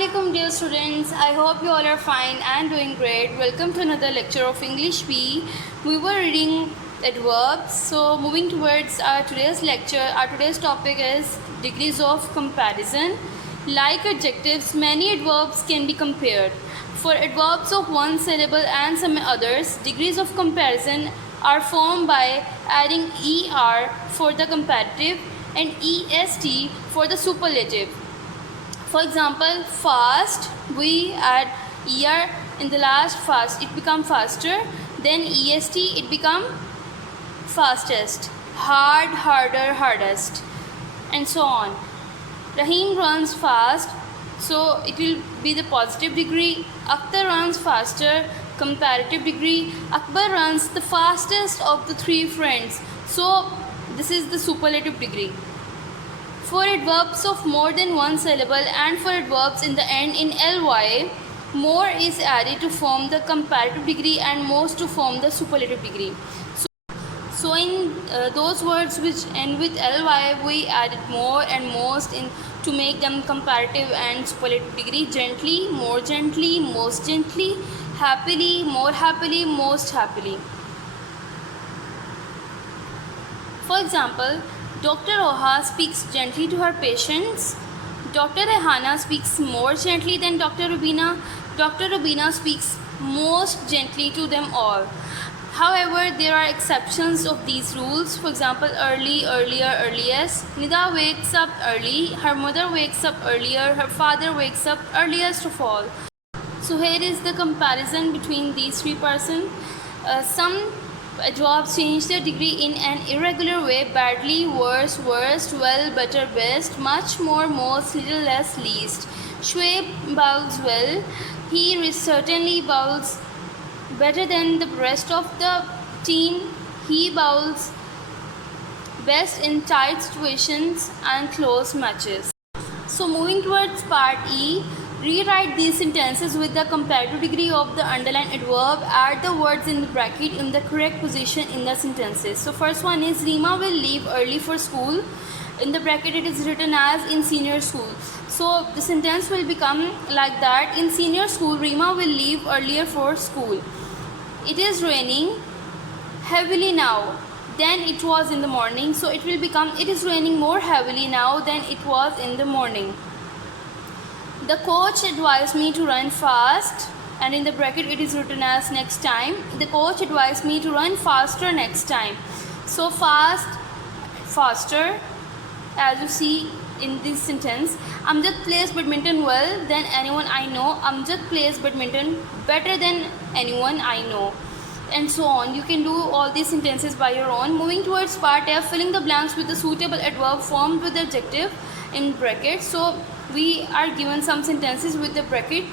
Assalamualaikum dear students. I hope you all are fine and doing great. Welcome to another lecture of English B. We were reading adverbs. So moving towards our today's lecture, our today's topic is degrees of comparison. Like adjectives, many adverbs can be compared. For adverbs of one syllable and some others, degrees of comparison are formed by adding er for the comparative and est for the superlative. For example, fast, we add er in the last fast, it become faster. Then est, it become fastest. Hard, harder, hardest, and so on. Rahim runs fast, so it will be the positive degree. Akhtar runs faster, comparative degree. Akbar runs the fastest of the three friends, so this is the superlative degree. For adverbs of more than one syllable and for adverbs in the end in ly, more is added to form the comparative degree and most to form the superlative degree. So in those words which end with ly, we added more and most in to make them comparative and superlative degree. Gently, more gently, most gently. Happily, more happily, most happily. For example, Dr. Oha speaks gently to her patients. Dr. Rehana speaks more gently than Dr. Rubina. Dr. Rubina speaks most gently to them all. However, there are exceptions of these rules. For example, early, earlier, earliest. Nida wakes up early. Her mother wakes up earlier. Her father wakes up earliest of all. So here is the comparison between these three persons. Some adverbs change their degree in an irregular way: badly, worse, worst, well, better, best, much, more, most, little, less, least. Shoaib bowls well. He certainly bowls better than the rest of the team. He bowls best in tight situations and close matches. So moving towards part E, rewrite these sentences with the comparative degree of the underlined adverb. Add the words in the bracket in the correct position in the sentences. So first one is Rima will leave early for school. In the bracket it is written as in senior school. So the sentence will become like that: in senior school, Rima will leave earlier for school. It is raining heavily now than it was in the morning. So it will become it is raining more heavily now than it was in the morning. The coach advised me to run fast, and in the bracket it is written as next time. The coach advised me to run faster next time. So fast, faster, as you see in this sentence. Amjad plays badminton well than anyone I know. Amjad plays badminton better than anyone I know, and so on. You can do all these sentences by your own. Moving towards part F, filling the blanks with the suitable adverb formed with the adjective in brackets. So we are given some sentences with the bracket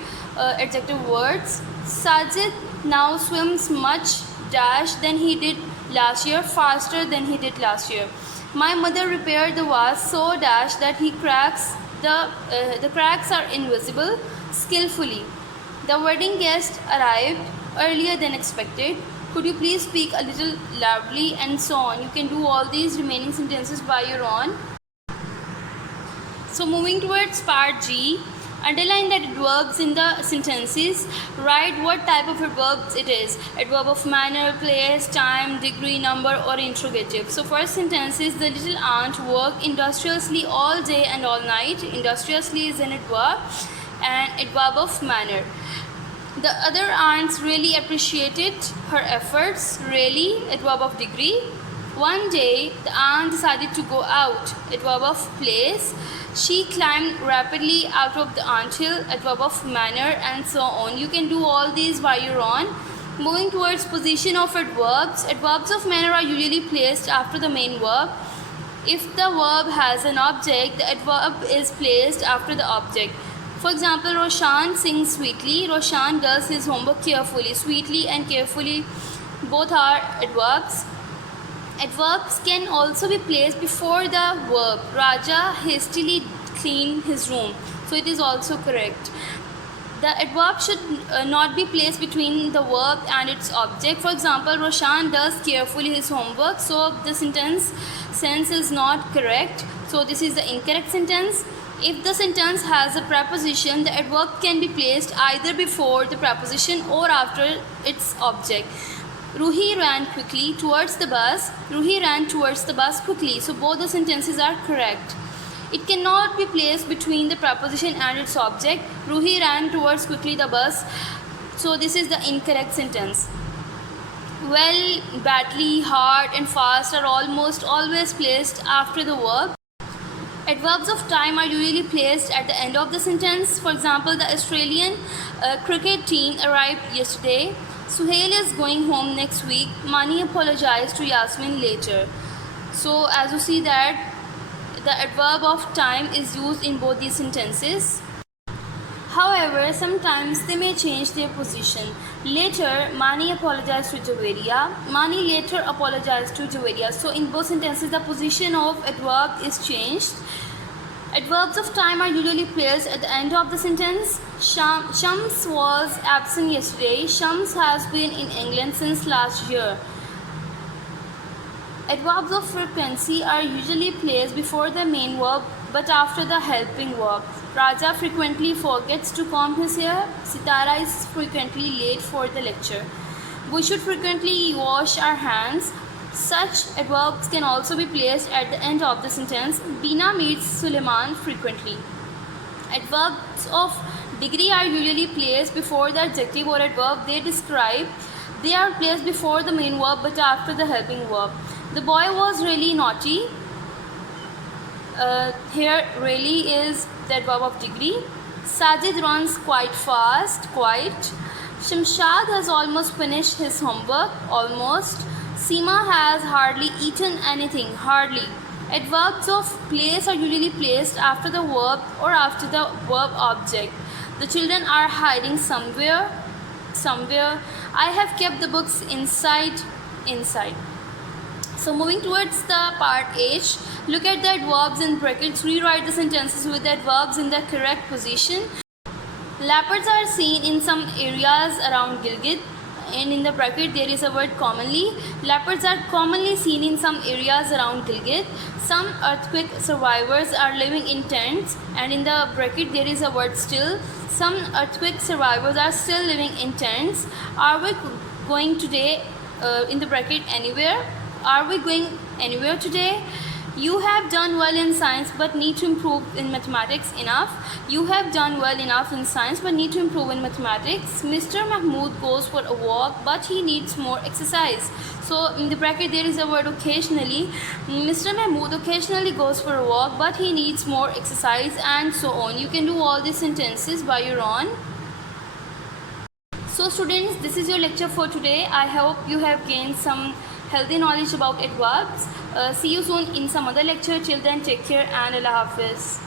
adjective words. Sajid now swims much dash than he did last year, faster than he did last year. My mother repaired the vase so dash that he cracks the cracks are invisible skillfully. The wedding guest arrived earlier than expected. Could you please speak a little loudly, and so on. You can do all these remaining sentences by your own. So moving towards part G, underline the adverbs in the sentences. Write what type of adverbs it is: adverb of manner, place, time, degree, number, or interrogative. So first sentence is the little aunt worked industriously all day and all night. Industriously is an adverb and adverb of manner. The other aunts really appreciated her efforts. Really, adverb of degree. One day the aunt decided to go out. Adverb of place. She climbed rapidly out of the anthill. Adverb of manner, and so on. You can do all these by your own. Moving towards position of adverbs. Adverbs of manner are usually placed after the main verb. If the verb has an object, the adverb is placed after the object. For example, Roshan sings sweetly. Roshan does his homework carefully. Sweetly and carefully both are adverbs. Adverbs can also be placed before the verb. Raja hastily cleaned his room. So it is also correct. The adverb should not be placed between the verb and its object. For example, Roshan does carefully his homework. So the sense is not correct. So this is the incorrect sentence. If the sentence has a preposition, the adverb can be placed either before the preposition or after its object. Ruhi ran quickly towards the bus. Ruhi ran towards the bus quickly. So both the sentences are correct. It cannot be placed between the preposition and its object. Ruhi ran towards quickly the bus. So this is the incorrect sentence. Well, badly, hard and fast are almost always placed after the verb. Adverbs of time are usually placed at the end of the sentence. For example, the Australian cricket team arrived yesterday. Suhail is going home next week. Mani apologized to Yasmin later. So as you see that the adverb of time is used in both these sentences. However, sometimes they may change their position. Later, Mani apologized to Javeria. Mani later apologized to Javeria. So in both sentences, the position of adverb is changed. Adverbs of time are usually placed at the end of the sentence. Shams was absent yesterday. Shams has been in England since last year. Adverbs of frequency are usually placed before the main verb but after the helping verb. Raja frequently forgets to comb his hair. Sitara is frequently late for the lecture. We should frequently wash our hands. Such adverbs can also be placed at the end of the sentence. Bina meets Suleiman frequently. Adverbs of degree are usually placed before the adjective or adverb they describe. They are placed before the main verb but after the helping verb. The boy was really naughty. Here really is the adverb of degree. Sajid runs quite fast, quite. Shamshad has almost finished his homework, almost. Seema has hardly eaten anything, hardly. Adverbs of place are usually placed after the verb or after the verb object. The children are hiding somewhere. I have kept the books inside. So moving towards the part H, look at the adverbs in brackets. Rewrite the sentences with the adverbs in the correct position. Leopards are seen in some areas around Gilgit. And in the bracket there is a word commonly. Leopards are commonly seen in some areas around Gilgit. Some earthquake survivors are living in tents. And in the bracket there is a word still. Some earthquake survivors are still living in tents. Are we going today? In the bracket anywhere. Are we going anywhere today? You have done well in science but need to improve in mathematics enough. You have done well enough in science but need to improve in mathematics. Mr. Mahmood goes for a walk but he needs more exercise. So in the bracket there is a word occasionally. Mr. Mahmood occasionally goes for a walk but he needs more exercise, and so on. You can do all these sentences by your own. So students, this is your lecture for today. I hope you have gained some healthy knowledge about adverbs. See you soon in some other lecture. Till then, take care and Allah Hafiz.